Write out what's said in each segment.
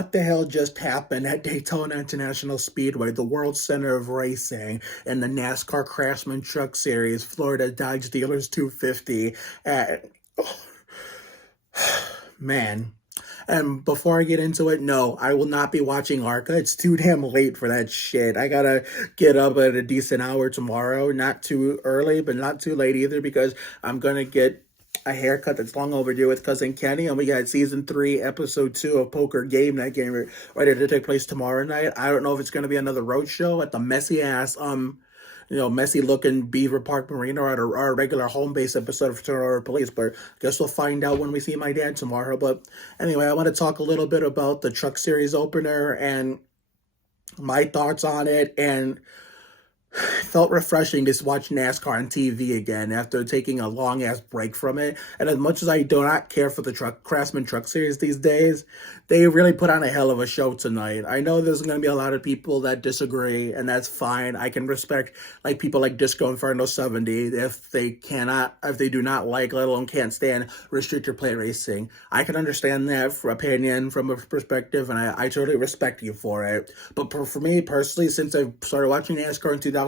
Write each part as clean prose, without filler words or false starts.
what the hell just happened at Daytona International Speedway, the world center of racing, in the NASCAR Craftsman Truck Series, Florida Dodge Dealers 250. Oh, man. And before I get into it, no, I will not be watching ARCA. It's too damn late for that shit. I gotta get up at a decent hour tomorrow. Not too early, but not too late either, because I'm gonna get a haircut that's long overdue with Cousin Kenny, and we got season 3, episode 2 of Poker Game Night game ready to take place tomorrow night. I don't know if it's gonna be another road show at the messy ass messy looking Beaver Park Marina, or at our regular home base episode of Fraternal Police. But I guess we'll find out when we see my dad tomorrow. But anyway, I want to talk a little bit about the Truck Series opener and my thoughts on it, and felt refreshing to watch NASCAR on TV again after taking a long ass break from it. And as much as I do not care for the Craftsman Truck Series these days, they really put on a hell of a show tonight. I know there's going to be a lot of people that disagree, and that's fine. I can respect like people like Disco Inferno 70 if they do not like, let alone can't stand, Restrictor Plate Racing. I can understand that for opinion, from a perspective, and I totally respect you for it. But for me personally, since I started watching NASCAR in 2001,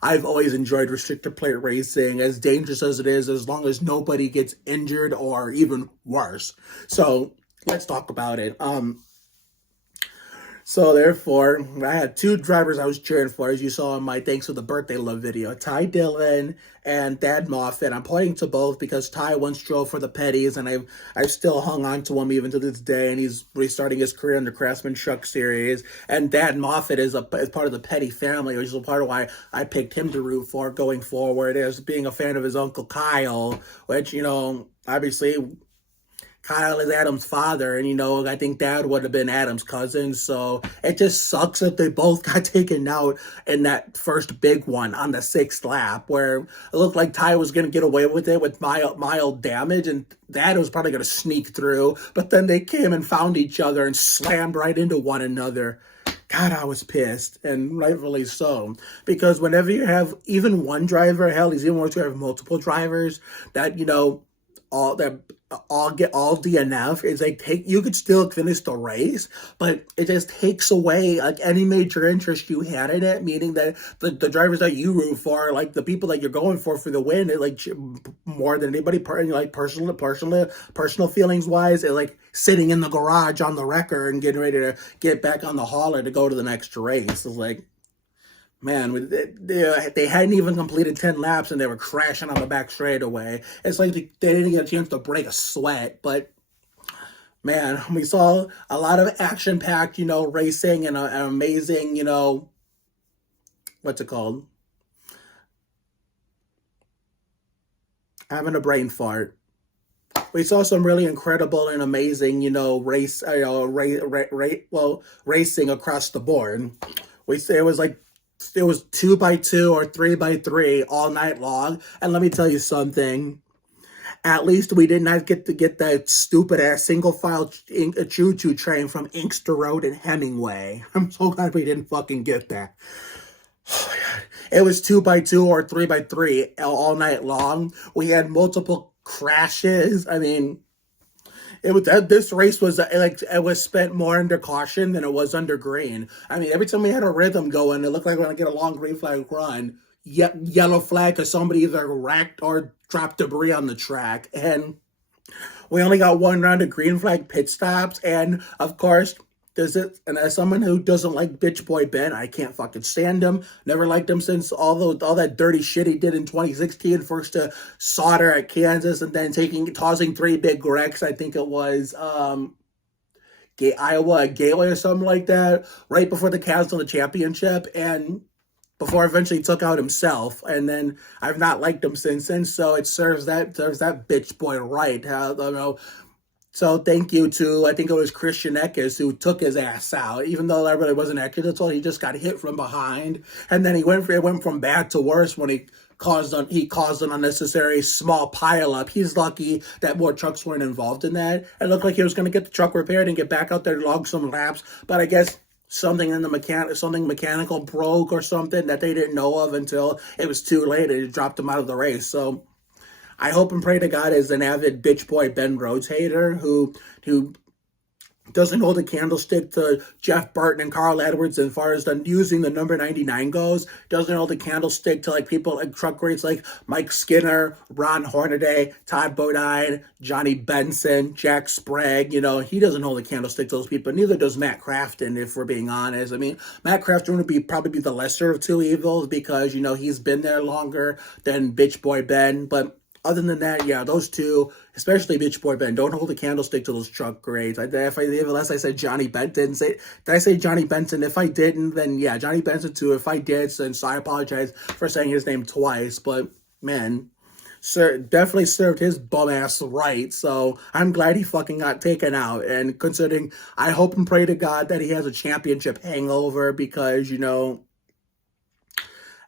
I've always enjoyed Restrictor Plate Racing, as dangerous as it is, as long as nobody gets injured or even worse. So let's talk about it. So therefore, I had 2 drivers I was cheering for, as you saw in my Thanks for the Birthday Love video, Ty Dillon and Thad Moffitt. I'm pointing to both because Ty once drove for the Petties, and I've still hung on to him even to this day, and he's restarting his career in the Craftsman Truck Series. And Thad Moffitt is part of the Petty family, which is part of why I picked him to root for going forward, as being a fan of his uncle Kyle, which, obviously Kyle is Adam's father, and I think Dad would have been Adam's cousin. So it just sucks that they both got taken out in that first big one on the 6th lap, where it looked like Ty was going to get away with it with mild damage, and Dad was probably going to sneak through. But then they came and found each other and slammed right into one another. God, I was pissed, and rightfully so, because whenever you have even one driver, hell, it's even worse, you have multiple drivers that all get all DNF, is you could still finish the race, but it just takes away like any major interest you had in it, meaning that the drivers that you root for, like the people that you're going for the win, it like more than anybody, like personal feelings wise, it like sitting in the garage on the wrecker and getting ready to get back on the hauler to go to the next race. It's like, man, they hadn't even completed 10 laps and they were crashing on the back straightaway. It's like they didn't get a chance to break a sweat. But, man, we saw a lot of action-packed, racing, and an amazing, what's it called? Having a brain fart. We saw some really incredible and amazing, racing across the board. It was 2x2 or 3x3 all night long. And let me tell you something. At least we did not get to get that stupid ass single file choo-choo train from Inkster Road and Hemingway. I'm so glad we didn't fucking get that. Oh my God. It was 2x2 or 3x3 all night long. We had multiple crashes. I mean, this race was it was spent more under caution than it was under green. I mean, every time we had a rhythm going, it looked like we were going to get a long green flag run. Yellow flag because somebody either wrecked or dropped debris on the track. And we only got 1 round of green flag pit stops. And of course, and as someone who doesn't like Bitch Boy Ben, I can't fucking stand him. Never liked him since all that dirty shit he did in 2016. First to Sauter at Kansas, and then tossing 3 big wrecks. I think it was Iowa Gateway or something like that, right before the Cavs won the championship, and before eventually took out himself. And then I've not liked him since then. So it serves that bitch boy right. So thank you to, I think it was Christian Eckes, who took his ass out, even though that really wasn't accidental. He just got hit from behind, and then it went from bad to worse when he caused an unnecessary small pileup. He's lucky that more trucks weren't involved in that. It looked like he was going to get the truck repaired and get back out there to log some laps, but I guess something mechanical broke or something that they didn't know of until it was too late, and it dropped him out of the race. So I hope and pray to God, as an avid bitch boy Ben Rhodes hater who doesn't hold a candlestick to Jeff Burton and Carl Edwards as far as the using the number 99 goes. Doesn't hold a candlestick to like people like truck greats like Mike Skinner, Ron Hornaday, Todd Bodine, Johnny Benson, Jack Sprague. He doesn't hold a candlestick to those people. Neither does Matt Crafton, if we're being honest. I mean, Matt Crafton would probably be the lesser of two evils because he's been there longer than Bitch Boy Ben, but other than that, yeah, those two, especially Bitch Boy Ben, don't hold a candlestick to those truck grades. Unless I said Johnny Benson, did I say Johnny Benson? If I didn't, then yeah, Johnny Benson too. If I did, then so I apologize for saying his name twice. But man, sir, definitely served his bum ass right. So I'm glad he fucking got taken out. And considering, I hope and pray to God that he has a championship hangover because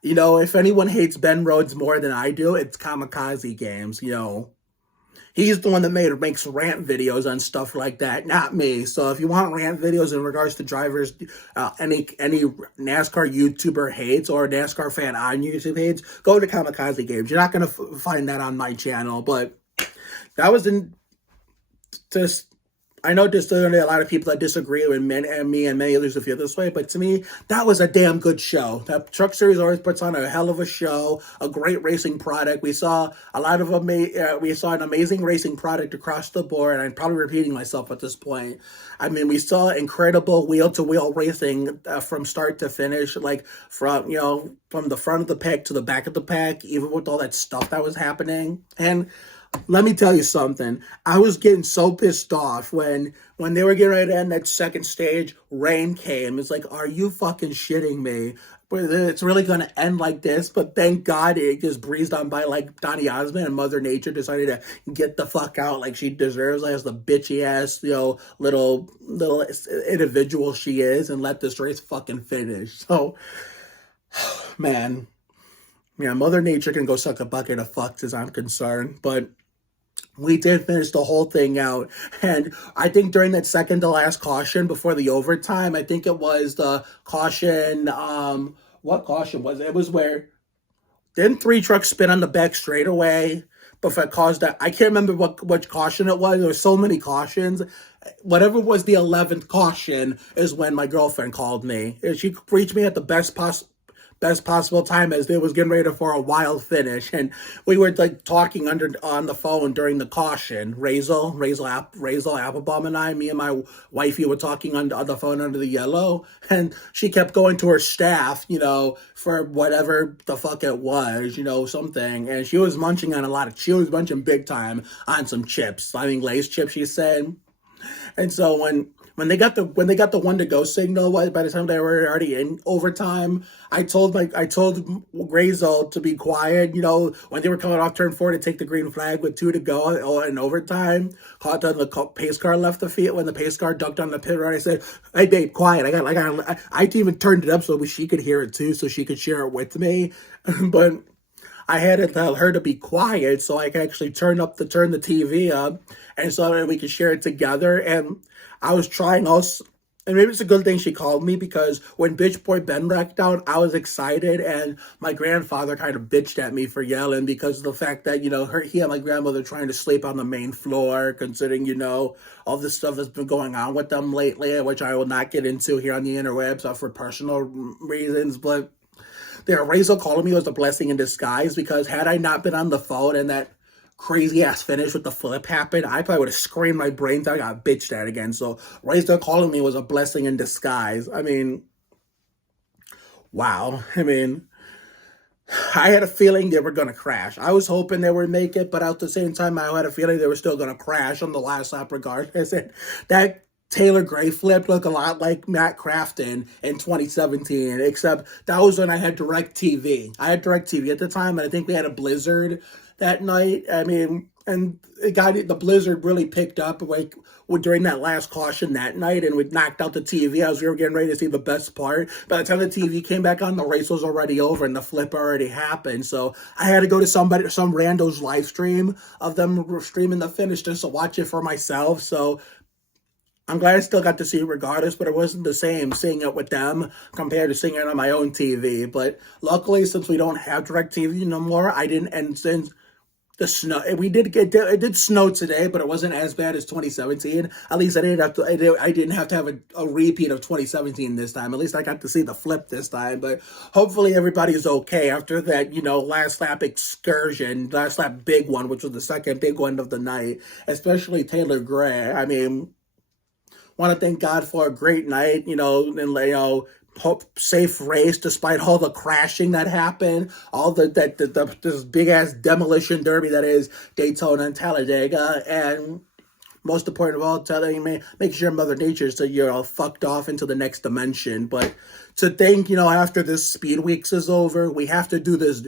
if anyone hates Ben Rhodes more than I do, it's Kamikaze Games. He's the one that makes rant videos on stuff like that, not me. So if you want rant videos in regards to drivers, any NASCAR YouTuber hates or NASCAR fan on YouTube hates, go to Kamikaze Games. You're not gonna find that on my channel, but that was just. I know there's still a lot of people that disagree with me and many others who feel this way, but to me, that was a damn good show. That Truck Series always puts on a hell of a show, a great racing product. We saw we saw an amazing racing product across the board, and I'm probably repeating myself at this point. I mean, we saw incredible wheel-to-wheel racing from start to finish, like from the front of the pack to the back of the pack, even with all that stuff that was happening. And let me tell you something. I was getting so pissed off when they were getting ready to end that second stage. Rain came. It's like, are you fucking shitting me? But it's really going to end like this. But thank God it just breezed on by like Donny Osmond, and Mother Nature decided to get the fuck out like she deserves, as the bitchy ass, little individual she is, and let this race fucking finish. So, man, yeah, Mother Nature can go suck a bucket of fucks as I'm concerned. But we did finish the whole thing out. And I think during that second to last caution before the overtime, I think it was the caution, what caution was it? It was where, didn't three trucks spin on the back straightaway before it caused that? I can't remember which caution it was. There were so many cautions. Whatever was the 11th caution is when my girlfriend called me. She reached me at the best possible time as they was getting ready for a wild finish, and we were like talking on the phone during the caution. Razel Applebaum and me and my wifey were talking on the phone under the yellow, and she kept going to her staff, for whatever the fuck it was, something, and she was munching big time on some chips. I mean, Lay's chips, she said. And so when they got the one to go signal, by the time they were already in overtime, I told Grazel to be quiet. When they were coming off turn 4 to take the green flag with 2 to go in overtime, caught the pace car left the field. When the pace car ducked on the pit road, I said, "Hey babe, quiet. I even turned it up so she could hear it too, so she could share it with me." But I had to tell her to be quiet so I could actually turn the TV up, and so that we could share it together. And I was trying also, and maybe it's a good thing she called me, because when Bitch Boy Ben wrecked out, I was excited, and my grandfather kind of bitched at me for yelling because of the fact that, he and my grandmother trying to sleep on the main floor, considering, all this stuff that's been going on with them lately, which I will not get into here on the interwebs for personal reasons, but the Razel calling me was a blessing in disguise, because had I not been on the phone and that crazy ass finish with the flip happened, I probably would have screamed my brains out. I got bitched at again. So Razel calling me was a blessing in disguise. I mean, wow. I mean, I had a feeling they were going to crash. I was hoping they would make it, but at the same time, I had a feeling they were still going to crash on the last lap regardless. And that Taylor Gray flip looked a lot like Matt Crafton in 2017, except that was when I had DirecTV. I had DirecTV at the time, and I think we had a blizzard that night. I mean, and the blizzard really picked up like during that last caution that night, and we knocked out the TV as we were getting ready to see the best part. By the time the TV came back on, the race was already over and the flip already happened. So I had to go to some rando's live stream of them streaming the finish just to watch it for myself. So I'm glad I still got to see it regardless, but it wasn't the same seeing it with them compared to seeing it on my own TV. But luckily, since we don't have DirecTV no more, I didn't, and since the snow. We did get it did snow today, but it wasn't as bad as 2017. At least I didn't have to have a repeat of 2017 this time. At least I got to see the flip this time. But hopefully everybody's okay after that, last lap excursion, last lap big one, which was the second big one of the night. Especially Taylor Gray. I mean, want to thank God for a great night, and hope safe race despite all the crashing that happened, all the this big ass demolition derby that is Daytona and Talladega, and most important of all, telling me make sure Mother Nature so you're all fucked off into the next dimension. But to think, after this Speed Weeks is over, we have to do this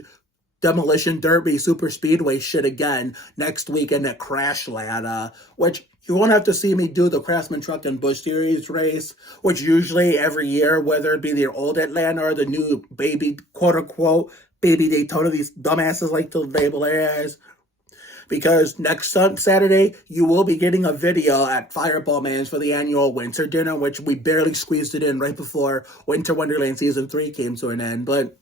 demolition derby super speedway shit again next weekend at Crashland, which you won't have to see me do the Craftsman Truck and Bush Series race, which usually every year, whether it be the old Atlanta or the new baby, quote unquote, baby Daytona, these dumbasses like to label it as. Because next Saturday, you will be getting a video at Fireball Man's for the annual winter dinner, which we barely squeezed it in right before Winter Wonderland Season 3 came to an end. But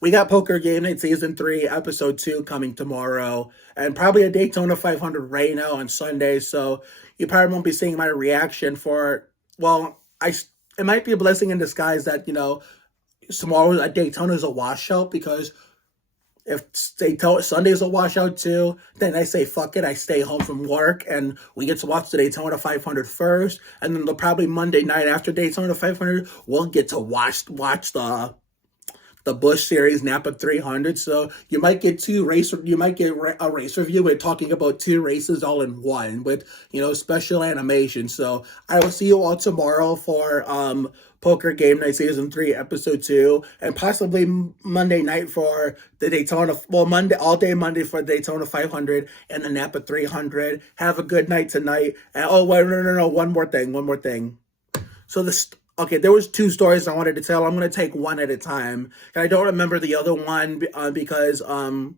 we got Poker Game Night Season 3, Episode 2 coming tomorrow, and probably a Daytona 500 right now on Sunday, so you probably won't be seeing my reaction for, well, it might be a blessing in disguise that, tomorrow at Daytona is a washout, because if Sunday's a washout too, then I say fuck it, I stay home from work, and we get to watch the Daytona 500 first, and then probably Monday night after Daytona 500, we'll get to watch the Bush Series Napa 300. So you might get a race review with talking about two races all in one with, special animation. So I will see you all tomorrow for Poker Game Night Season 3 Episode 2, and possibly Monday night for the Daytona, all day Monday for the Daytona 500 and the Napa 300. Have a good night tonight. And wait, no, one more thing. So okay, there was two stories I wanted to tell. I'm going to take one at a time. And I don't remember the other one because I'll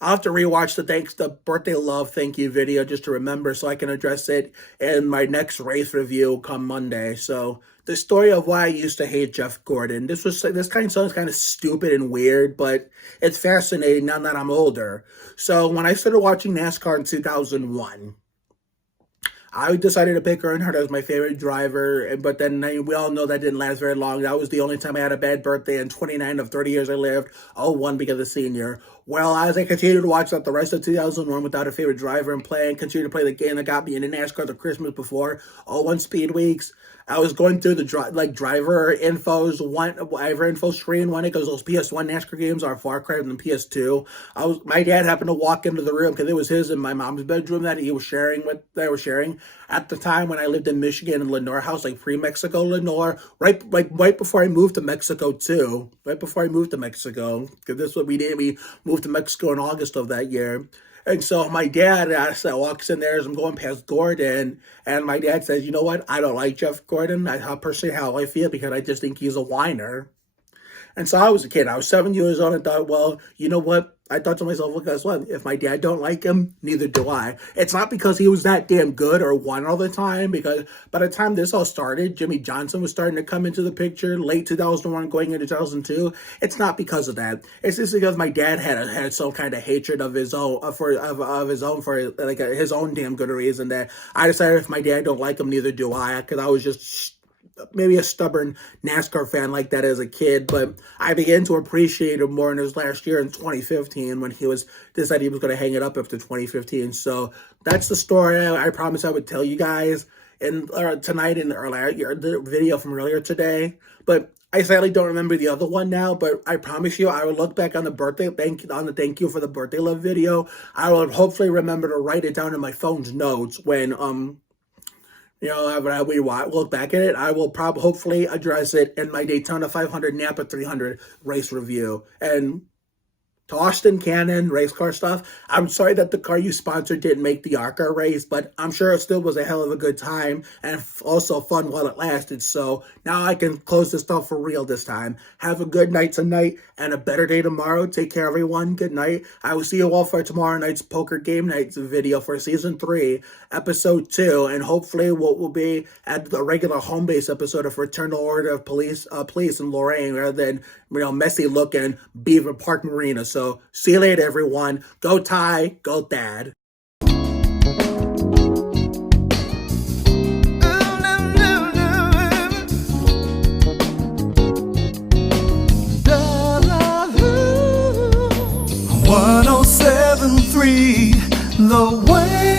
have to rewatch the birthday love thank you video just to remember so I can address it in my next race review come Monday. So the story of why I used to hate Jeff Gordon. This kind of sounds kind of stupid and weird, but it's fascinating now that I'm older. So when I started watching NASCAR in 2001, I decided to pick Earnhardt as my favorite driver, but then we all know that didn't last very long. That was the only time I had a bad birthday in 29 of 30 years I lived. Oh, one because of senior. Well, as I continued to watch that the rest of 2001 without a favorite driver and continued to play the game that got me into NASCAR the Christmas before, 01 Speed Weeks, I was going through the driver info screen when it goes, those PS1 NASCAR games are far cry than PS2. My dad happened to walk into the room because it was his and my mom's bedroom that they were sharing at the time when I lived in Michigan in Lenore House, like pre-Mexico Lenore, right before I moved to Mexico too. Right before I moved to Mexico, because this is what we did. We moved to Mexico in August of that year. And so my dad walks in there as I'm going past Gordon, and my dad says, "You know what? I don't like Jeff Gordon. Personally how I feel, because I just think he's a whiner." And so I was a kid. I was 7 years old and thought, well, you know what? I thought to myself, well, guess what? If my dad don't like him, neither do I. It's not because he was that damn good or won all the time, because by the time this all started, Jimmy Johnson was starting to come into the picture, late 2001 going into 2002. It's not because of that. It's just because my dad had some kind of hatred of his own, for his own damn good reason, that I decided if my dad don't like him, neither do I, because I was just maybe a stubborn NASCAR fan like that as a kid, but I began to appreciate him more in his last year in 2015 when he decided he was going to hang it up after 2015. So that's the story I promised I would tell you guys tonight in the video from earlier today. But I sadly don't remember the other one now, but I promise you I will look back on the thank you for the birthday love video. I will hopefully remember to write it down in my phone's notes when when we look back at it. I will hopefully address it in my Daytona 500 Napa 300 race review. And to Austin Cannon, race car stuff, I'm sorry that the car you sponsored didn't make the ARCA race, but I'm sure it still was a hell of a good time and also fun while it lasted. So now I can close this stuff for real this time. Have a good night tonight and a better day tomorrow. Take care, everyone. Good night. I will see you all for tomorrow night's Poker Game Nights video for Season 3, Episode 2, and hopefully what will be at the regular home base episode of Fraternal Order of Police in Lorraine, rather than messy looking Beaver Park Marina. So see you later, everyone. Go Ty, go Dad. One oh seven three, the way.